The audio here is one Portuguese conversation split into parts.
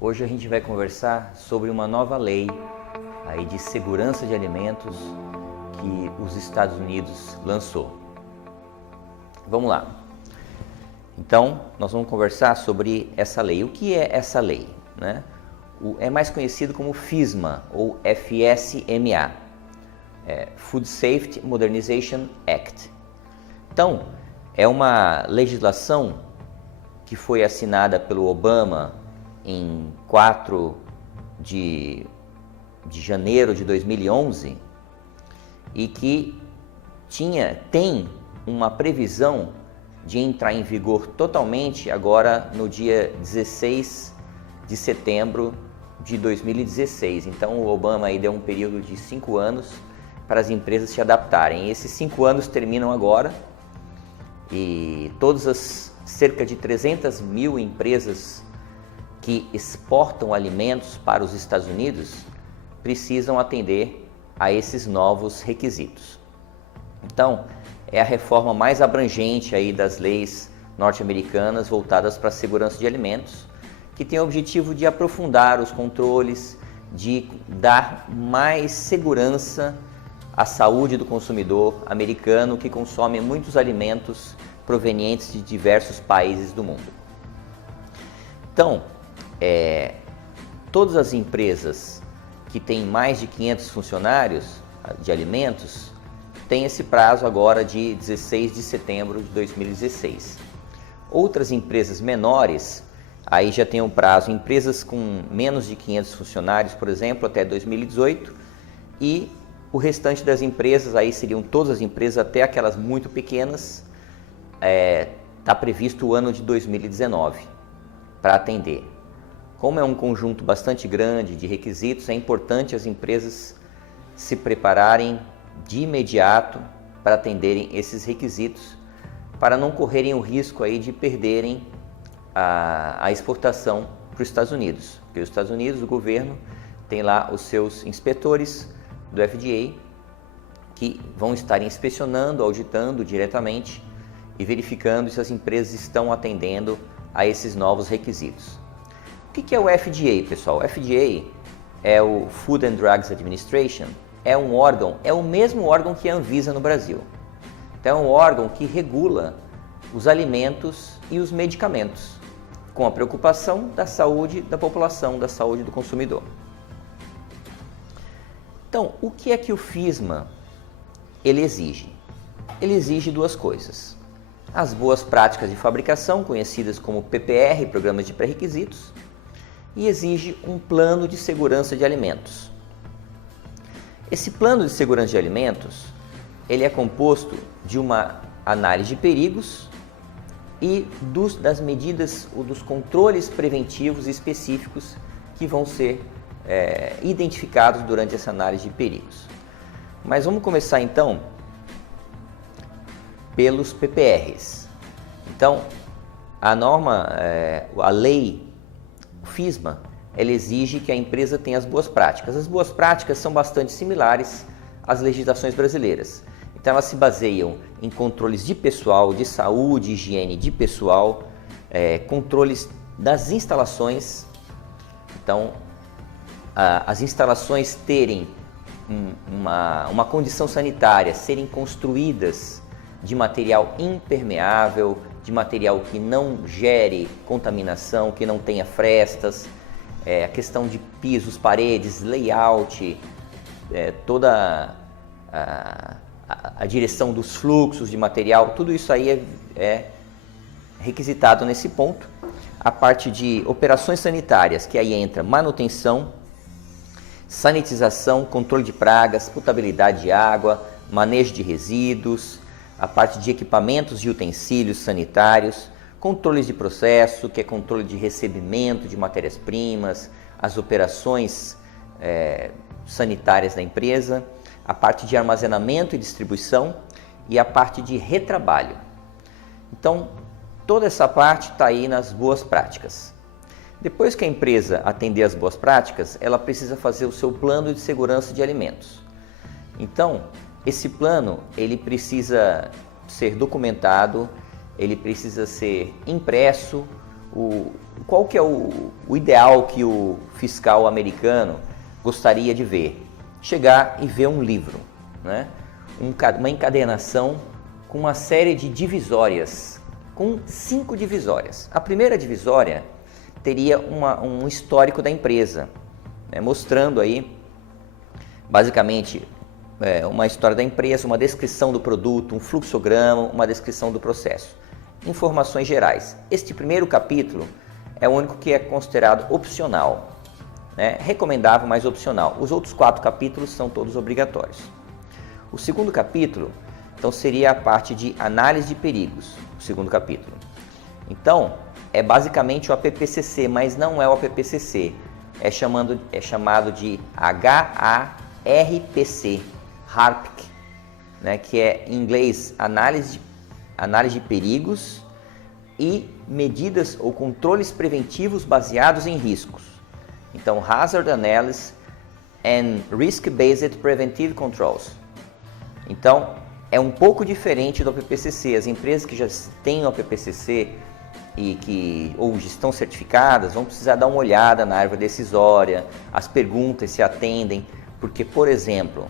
Hoje a gente vai conversar sobre uma nova lei aí de segurança de alimentos que os Estados Unidos lançou. Vamos lá. Então, nós vamos conversar sobre essa lei. O que é essa lei, né? É mais conhecido como FSMA ou FSMA, Food Safety Modernization Act. Então, é uma legislação que foi assinada pelo Obama em 4 de janeiro de 2011 e que tem uma previsão de entrar em vigor totalmente agora no dia 16 de setembro de 2016. Então o Obama aí deu um período de 5 anos para as empresas se adaptarem. Esses 5 anos terminam agora e todas as cerca de 300 mil empresas que exportam alimentos para os Estados Unidos precisam atender a esses novos requisitos. Então, é a reforma mais abrangente aí das leis norte-americanas voltadas para a segurança de alimentos, que tem o objetivo de aprofundar os controles, de dar mais segurança à saúde do consumidor americano que consome muitos alimentos provenientes de diversos países do mundo. Então, todas as empresas que têm mais de 500 funcionários de alimentos têm esse prazo agora de 16 de setembro de 2016. Outras empresas menores, aí já tem um prazo, empresas com menos de 500 funcionários, por exemplo, até 2018, e o restante das empresas, aí seriam todas as empresas, até aquelas muito pequenas, está previsto o ano de 2019 para atender. Como é um conjunto bastante grande de requisitos, é importante as empresas se prepararem de imediato para atenderem esses requisitos, para não correrem o risco aí de perderem a exportação para os Estados Unidos. Porque os Estados Unidos, o governo, tem lá os seus inspetores do FDA que vão estar inspecionando, auditando diretamente e verificando se as empresas estão atendendo a esses novos requisitos. O que é o FDA, pessoal? O FDA é o Food and Drugs Administration, é um órgão, é o mesmo órgão que a Anvisa no Brasil. Então é um órgão que regula os alimentos e os medicamentos, com a preocupação da saúde da população, da saúde do consumidor. Então, o que é que o FSMA ele exige? Ele exige duas coisas. As boas práticas de fabricação, conhecidas como PPR, Programas de Pré-Requisitos, e exige um plano de segurança de alimentos. Esse plano de segurança de alimentos, ele é composto de uma análise de perigos e das medidas ou dos controles preventivos específicos que vão ser identificados durante essa análise de perigos. Mas vamos começar então pelos PPRs. Então, a norma, a lei, o FSMA, ela exige que a empresa tenha as boas práticas. As boas práticas são bastante similares às legislações brasileiras. Então, elas se baseiam em controles de pessoal, de saúde, higiene de pessoal, controles das instalações. Então, as instalações terem uma condição sanitária, serem construídas de material impermeável, de material que não gere contaminação, que não tenha frestas, a questão de pisos, paredes, layout, toda a direção dos fluxos de material, tudo isso aí é requisitado nesse ponto. A parte de operações sanitárias, que aí entra manutenção, sanitização, controle de pragas, potabilidade de água, manejo de resíduos, a parte de equipamentos e utensílios sanitários, controles de processo, que é controle de recebimento de matérias-primas, as operações sanitárias da empresa, a parte de armazenamento e distribuição e a parte de retrabalho. Então, toda essa parte está aí nas boas práticas. Depois que a empresa atender as boas práticas, ela precisa fazer o seu plano de segurança de alimentos. Então, esse plano ele precisa ser documentado, ele precisa ser impresso qual que é o ideal que o fiscal americano gostaria de ver? Chegar e ver um livro, né? Uma encadernação com uma série de divisórias, com 5 divisórias. A primeira divisória teria um histórico da empresa, né? Mostrando aí, basicamente, uma história da empresa, uma descrição do produto, um fluxograma, uma descrição do processo. Informações gerais. Este primeiro capítulo é o único que é considerado opcional, né? Recomendável, mas opcional. Os outros 4 capítulos são todos obrigatórios. O segundo capítulo, então, seria a parte de análise de perigos, o segundo capítulo. Então, é basicamente o APPCC, mas não é o APPCC. É chamado de HARPC, HARPC, né? Que é em inglês análise de perigos e medidas ou controles preventivos baseados em riscos. Então, Hazard Analysis and Risk-Based Preventive Controls. Então, é um pouco diferente do APPCC. As empresas que já têm o APPCC ou estão certificadas vão precisar dar uma olhada na árvore decisória, as perguntas se atendem, porque, por exemplo,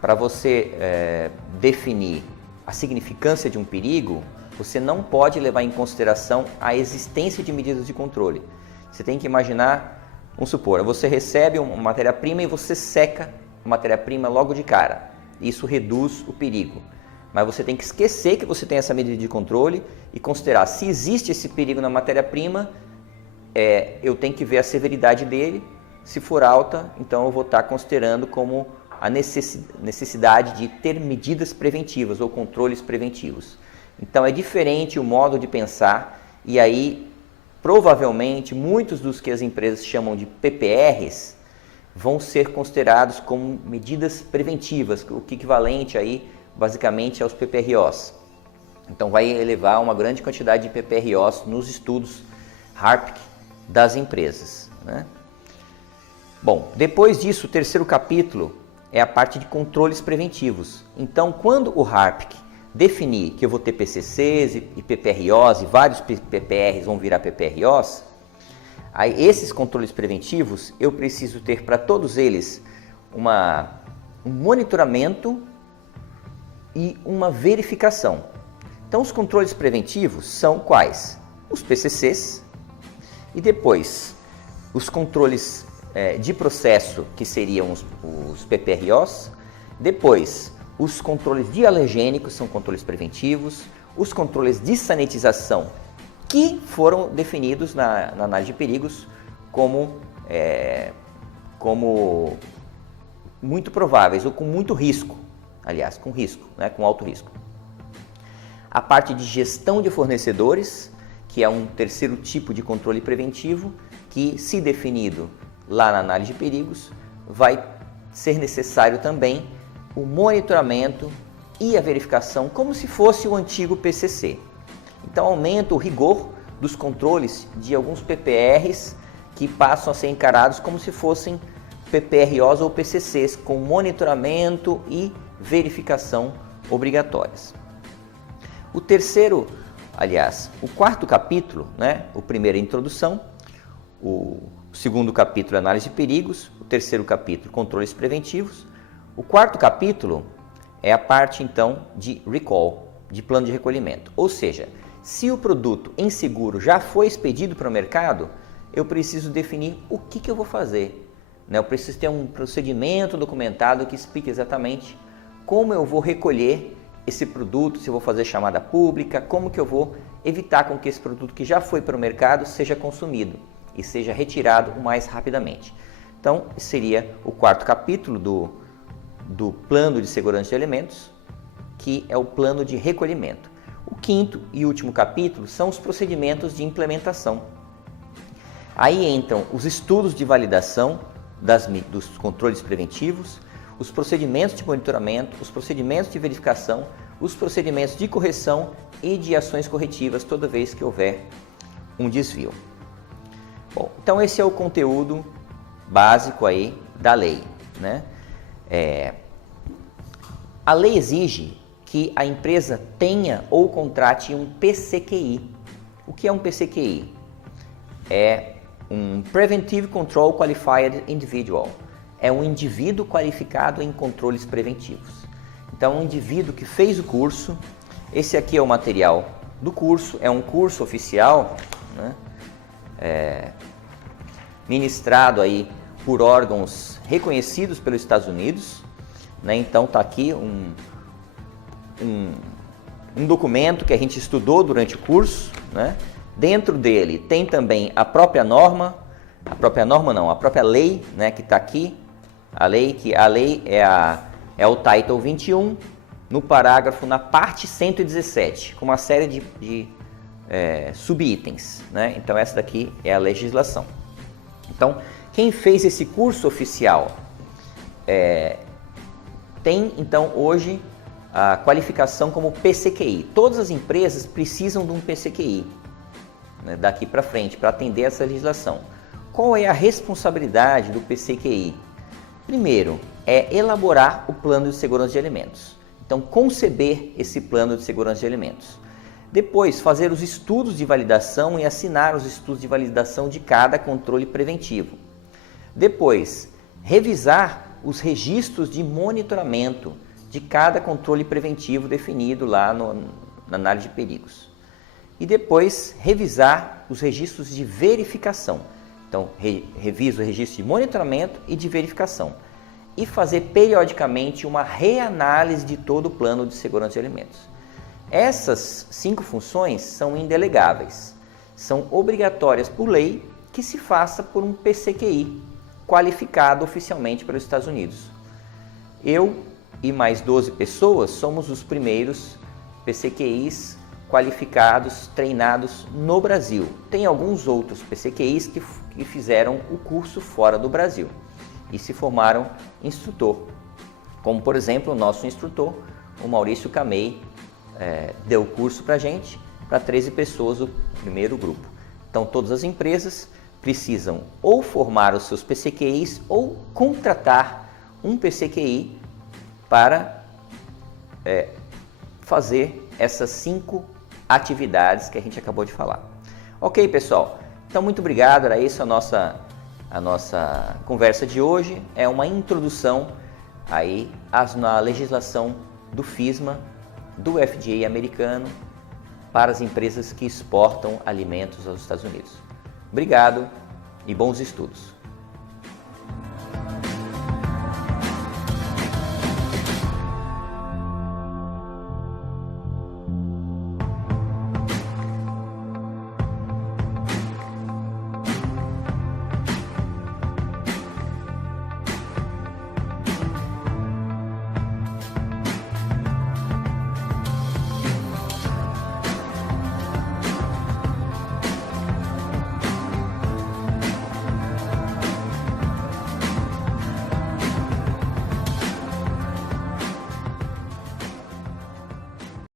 para você definir a significância de um perigo, você não pode levar em consideração a existência de medidas de controle. Você tem que imaginar, vamos supor, você recebe uma matéria-prima e você seca a matéria-prima logo de cara. Isso reduz o perigo. Mas você tem que esquecer que você tem essa medida de controle e considerar se existe esse perigo na matéria-prima, eu tenho que ver a severidade dele. Se for alta, então eu vou estar considerando como a necessidade de ter medidas preventivas ou controles preventivos. Então é diferente o modo de pensar e aí provavelmente muitos dos que as empresas chamam de PPRs vão ser considerados como medidas preventivas, o que equivalente aí basicamente aos PPROs. Então vai elevar uma grande quantidade de PPROs nos estudos HARPC das empresas, né? Bom, depois disso, o terceiro capítulo é a parte de controles preventivos. Então, quando o HARPC definir que eu vou ter PCCs e PPROs e vários PPRs vão virar PPROs, aí esses controles preventivos eu preciso ter para todos eles um monitoramento e uma verificação. Então, os controles preventivos são quais? Os PCCs e depois os controles de processo, que seriam os PPROs, depois os controles de alergênicos, são controles preventivos, os controles de sanitização, que foram definidos na análise de perigos como muito prováveis ou com muito risco, aliás, com risco, né, com alto risco. A parte de gestão de fornecedores, que é um terceiro tipo de controle preventivo, que, se definido lá na análise de perigos, vai ser necessário também o monitoramento e a verificação como se fosse o antigo PCC. Então aumenta o rigor dos controles de alguns PPRs que passam a ser encarados como se fossem PPROs ou PCCs, com monitoramento e verificação obrigatórias. O quarto capítulo, né? O primeiro é a introdução, o segundo capítulo é análise de perigos, o terceiro capítulo controles preventivos, o quarto capítulo é a parte então de recall, de plano de recolhimento. Ou seja, se o produto em seguro já foi expedido para o mercado, eu preciso definir o que eu vou fazer, né? Eu preciso ter um procedimento documentado que explique exatamente como eu vou recolher esse produto, se eu vou fazer chamada pública, como que eu vou evitar com que esse produto que já foi para o mercado seja consumido e seja retirado o mais rapidamente. Então, seria o quarto capítulo do plano de segurança de alimentos, que é o plano de recolhimento. O quinto e último capítulo são os procedimentos de implementação. Aí entram os estudos de validação dos controles preventivos, os procedimentos de monitoramento, os procedimentos de verificação, os procedimentos de correção e de ações corretivas toda vez que houver um desvio. Bom, então esse é o conteúdo básico aí da lei, né? A lei exige que a empresa tenha ou contrate um PCQI. O que é um PCQI? é um Preventive Control Qualified Individual. É um indivíduo qualificado em controles preventivos. Então, um indivíduo que fez o curso. Esse aqui é o material do curso, é um curso oficial, né? Ministrado aí por órgãos reconhecidos pelos Estados Unidos, né? Então tá aqui um documento que a gente estudou durante o curso, né? Dentro dele tem também a própria lei, né, que está aqui, a lei é o Title 21, no parágrafo, na parte 117, com uma série de subitens, né? Então essa daqui é a legislação. Então, quem fez esse curso oficial tem então hoje a qualificação como PCQI. Todas as empresas precisam de um PCQI, né, daqui para frente, para atender essa legislação. Qual é a responsabilidade do PCQI? Primeiro, é elaborar o plano de segurança de alimentos. Então, conceber esse plano de segurança de alimentos. Depois, fazer os estudos de validação e assinar os estudos de validação de cada controle preventivo. Depois, revisar os registros de monitoramento de cada controle preventivo definido lá na análise de perigos. E depois, revisar os registros de verificação. Então, revisa o registro de monitoramento e de verificação. E fazer periodicamente uma reanálise de todo o plano de segurança de alimentos. Essas 5 funções são indelegáveis, são obrigatórias por lei que se faça por um PCQI, qualificado oficialmente pelos Estados Unidos. Eu e mais 12 pessoas somos os primeiros PCQIs qualificados, treinados no Brasil. Tem alguns outros PCQIs que fizeram o curso fora do Brasil e se formaram instrutor, como por exemplo o nosso instrutor, o Maurício Camei, deu o curso para a gente, para 13 pessoas o primeiro grupo. Então todas as empresas precisam ou formar os seus PCQIs ou contratar um PCQI para fazer essas 5 atividades que a gente acabou de falar. Ok, pessoal? Então muito obrigado, era isso a nossa conversa de hoje. É uma introdução aí na legislação do FISMA, do FDA americano, para as empresas que exportam alimentos aos Estados Unidos. Obrigado e bons estudos!